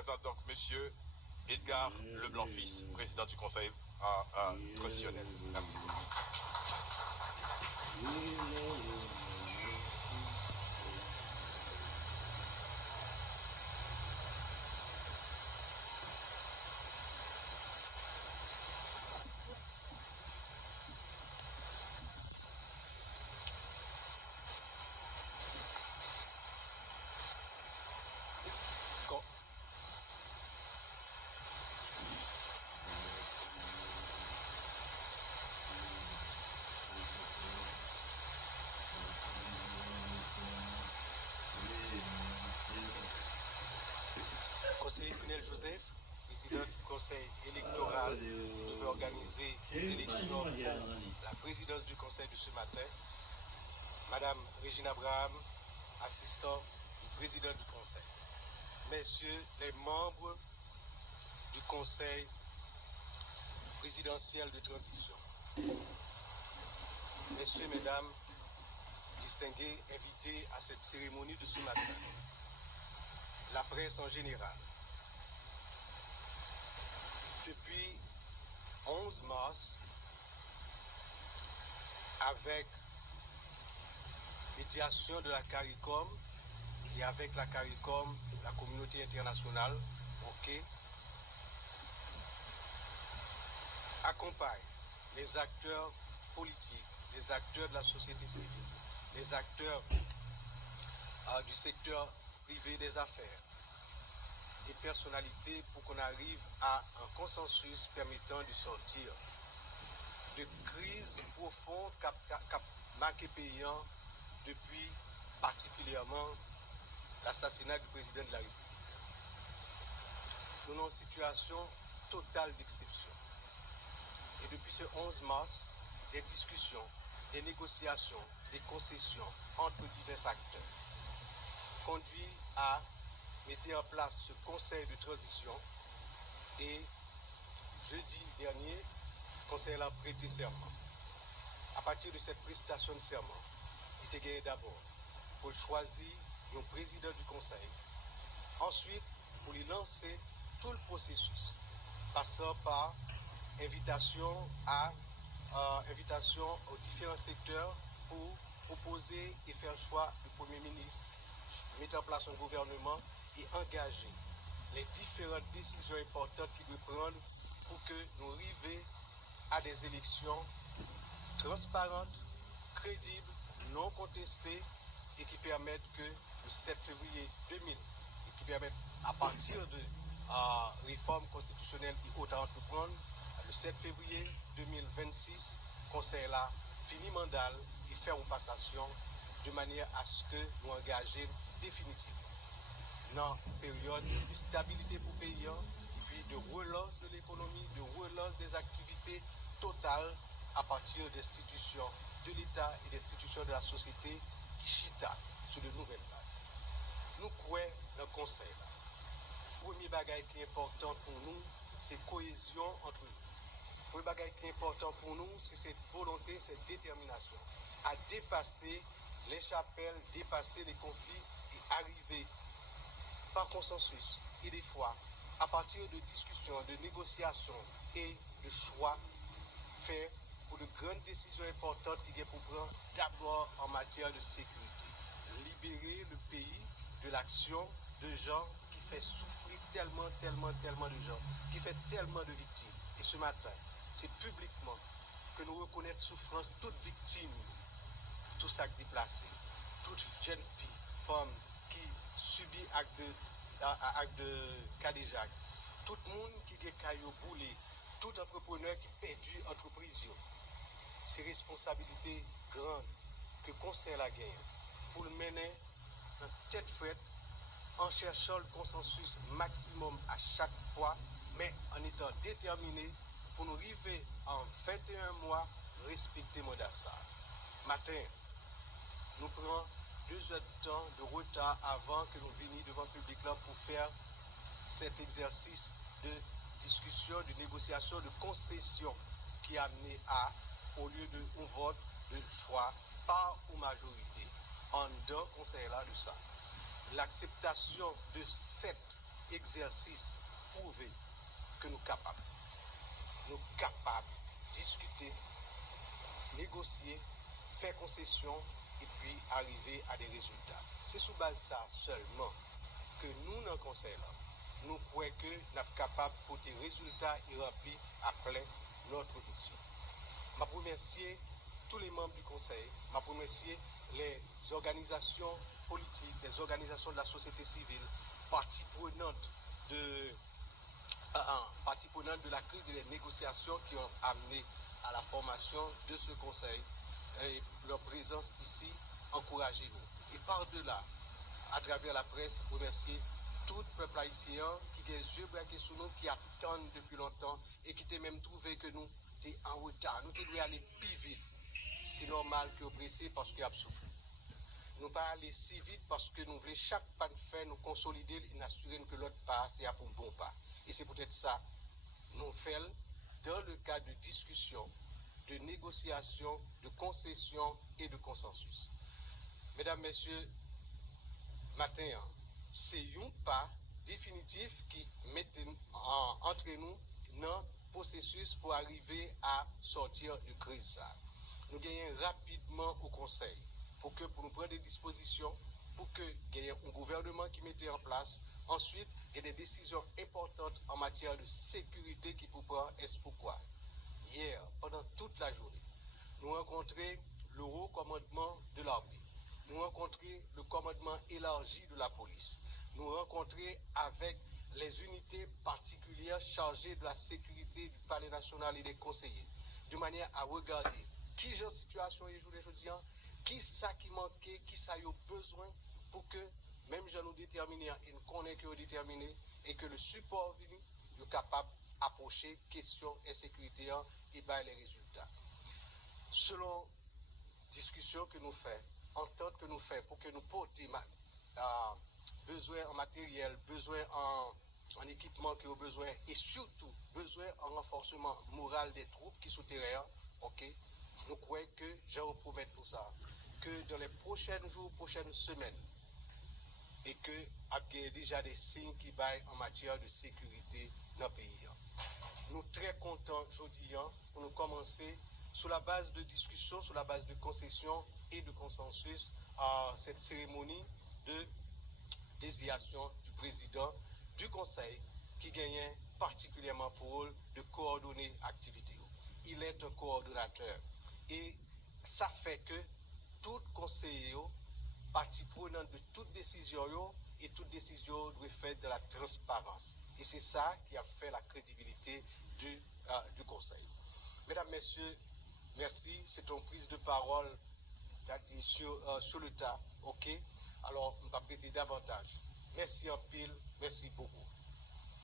présente donc Monsieur Edgar Leblanc-Fils, président du Conseil constitutionnel. Merci beaucoup. Conseiller Funel Joseph, président du conseil électoral, devait organiser les élections pour la présidence du conseil de ce matin. Madame Régine Abraham, assistant du président du conseil. Messieurs les membres du conseil présidentiel de transition. Messieurs, mesdames, distingués invités à cette cérémonie de ce matin. La presse en général. Depuis 11 mars, avec médiation de la CARICOM et avec la CARICOM, la communauté internationale, accompagne les acteurs politiques, les acteurs de la société civile, les acteurs du secteur privé des affaires, des personnalités pour qu'on arrive à un consensus permettant de sortir de crise profonde qu'a marqué paysan depuis particulièrement l'assassinat du président de la République. Nous sommes en situation totale d'exception. Et depuis ce 11 mars, des discussions, des négociations, des concessions entre divers acteurs conduit à mettre en place ce conseil de transition et jeudi dernier, le conseil a prêté serment. À partir de cette prestation de serment, il était gagné d'abord pour choisir le président du conseil. Ensuite, pour lui lancer tout le processus, passant par invitation aux différents secteurs pour proposer et faire choix du Premier ministre, mettre en place un gouvernement et engager les différentes décisions importantes qu'il doit prendre pour que nous arrivions à des élections transparentes, crédibles, non contestées et qui permettent que le 7 février 2000 et qui permettent à partir de réforme constitutionnelle et autres à entreprendre, le 7 février 2026, le Conseil là fini mandat et faire une passation de manière à ce que nous engagions définitivement dans une période de stabilité pour les pays et puis de relance de l'économie, de relance des activités totales à partir d'institutions de l'État et d'institutions de la société qui chita sur de nouvelles bases. Nous croyons dans le Conseil là. Le premier bagage qui est important pour nous, c'est la cohésion entre nous. Le premier bagage qui est important pour nous, c'est cette volonté, cette détermination à dépasser les chapelles, dépasser les conflits et arriver par consensus et des fois, à partir de discussions, de négociations et de choix, faire pour de grandes décisions importantes qui sont pour prendre d'abord en matière de sécurité. Libérer le pays de l'action de gens qui fait souffrir tellement de gens, qui fait tellement de victimes. Et ce matin, c'est publiquement que nous reconnaissons souffrance toute victime, tout ça déplacé, toute jeune fille, femme qui subit acte de cadéjac, tout le monde qui est caillou boulé, tout entrepreneur qui perdu entreprise. C'est responsabilité grande que le conseil a gagné pour le mener dans tête frette en cherchant le consensus maximum à chaque fois, mais en étant déterminé pour nous arriver en 21 mois respecter Modassa. Matin, nous prenons 2 heures de temps de retard avant que nous venions devant le public là pour faire cet exercice de discussion, de négociation, de concession qui a amené à, au lieu de un vote de choix par ou majorité, en deux conseils là de ça. L'acceptation de cette exercice prouvé que nous sommes capables. Nous sommes capables de discuter, négocier, faire concession et puis arriver à des résultats. C'est sous base de ça seulement que nous, dans le conseil, nous croyons que nous sommes capables de porter résultats et remplir à plein notre mission. Je remercie tous les membres du conseil, je remercie les organisations politiques, les organisations de la société civile, parties prenantes de la crise et des négociations qui ont amené à la formation de ce conseil. Et leur présence ici encourage nous. Et par-delà, à travers la presse, remercier tout le peuple haïtien qui a les yeux braqués sur nous, qui attendent depuis longtemps et qui t'a même trouvé que nous sommes en retard. Nous devons aller plus vite. C'est normal que nous pressés parce qu'il y a souffert. Nous ne pas aller si vite parce que nous voulons chaque pas de faire, nous consolider et assurer que l'autre pas, c'est un bon pas. Et c'est peut-être ça, nous faisons dans le cadre de discussion, de négociation, de concession et de consensus. Mesdames, Messieurs, matin, c'est un pas définitif qui met entre nous dans le processus pour arriver à sortir de crise. Nous gagnons rapidement au Conseil pour nous prendre des dispositions, pour que il y ait un gouvernement qui mette en place. Ensuite, il y a des décisions importantes en matière de sécurité qui pour prendre. Est-ce pourquoi? Hier, pendant toute la journée, nous rencontrons le haut commandement de l'armée. Nous rencontrons le commandement élargi de la police. Nous rencontrons avec les unités particulières chargées de la sécurité du Palais national et des conseillers, de manière à regarder qui est en situation aujourd'hui, qui ça qui manquait, qui ça a besoin pour que même gens nous déterminer et nous connaissons que nous déterminer et que le support venu est capable d'approcher question insécurité et bien les résultats. Selon discussion que nous faisons, entente que nous faisons pour que nous portions besoin en matériel, besoin en équipement que nous avons besoin et surtout besoin en renforcement moral des troupes qui sont terrain, ok? Nous croyons que je vous promets pour ça, que dans les prochains jours, prochaines semaines, et que il y a déjà des signes qui baillent en matière de sécurité dans le pays. Nous sommes très contents aujourd'hui pour nous commencer sur la base de discussion, sur la base de concession et de consensus à cette cérémonie de désignation du président du conseil qui gagnait particulièrement pour rôle de coordonner l'activité. Il est un coordonnateur et ça fait que tout conseiller, partie prenante de toute décision et toute décision doit être faite de la transparence. Et c'est ça qui a fait la crédibilité du conseil. Mesdames, Messieurs, merci. C'est une prise de parole sur le tas. OK? Alors, on va prêter davantage. Merci en pile. Merci beaucoup.